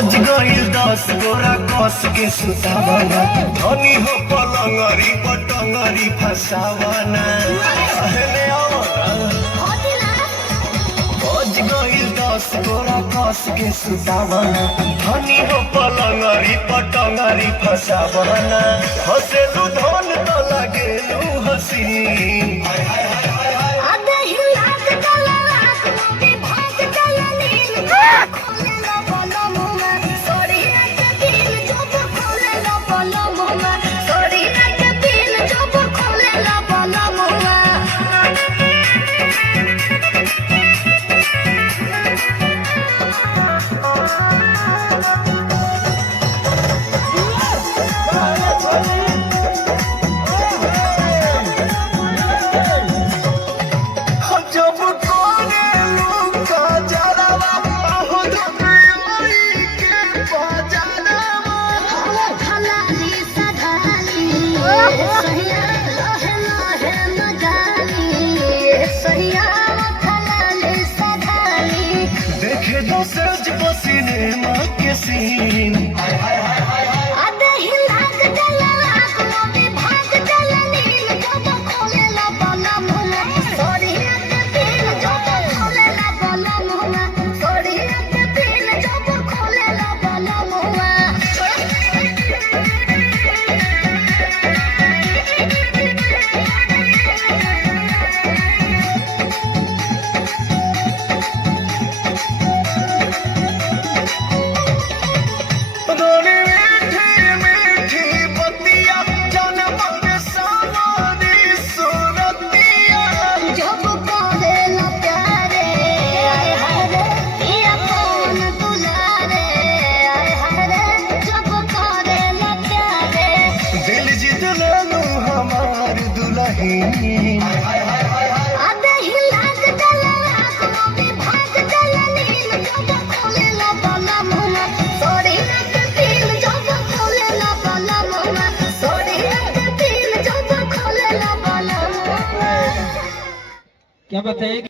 बज गईल 10 गोरा कस के सुतावना धनी हो पलंगरी पटंगरी फसावना कहले बज गईल 10 गोरा कस के सुतावना धनी हो पलंगरी पटंगरी फसावना हसेलु धन तो लागेलु हसीन सज पसीने माँ के सीन आधे हिला के चला को भी भाग चला नील जब खोले ला बला मुला सोरिया के दिल जब खोले ला बला मुला सोरिया के दिल जब खोले ला बला मुला आधे हिला के चला को भी भाग चला नील जब खोले ला बला मुला सोरिया के दिल जब खोले ला बला मुला सोरिया के दिल जब खोले ला बला मुला। क्या बताइए।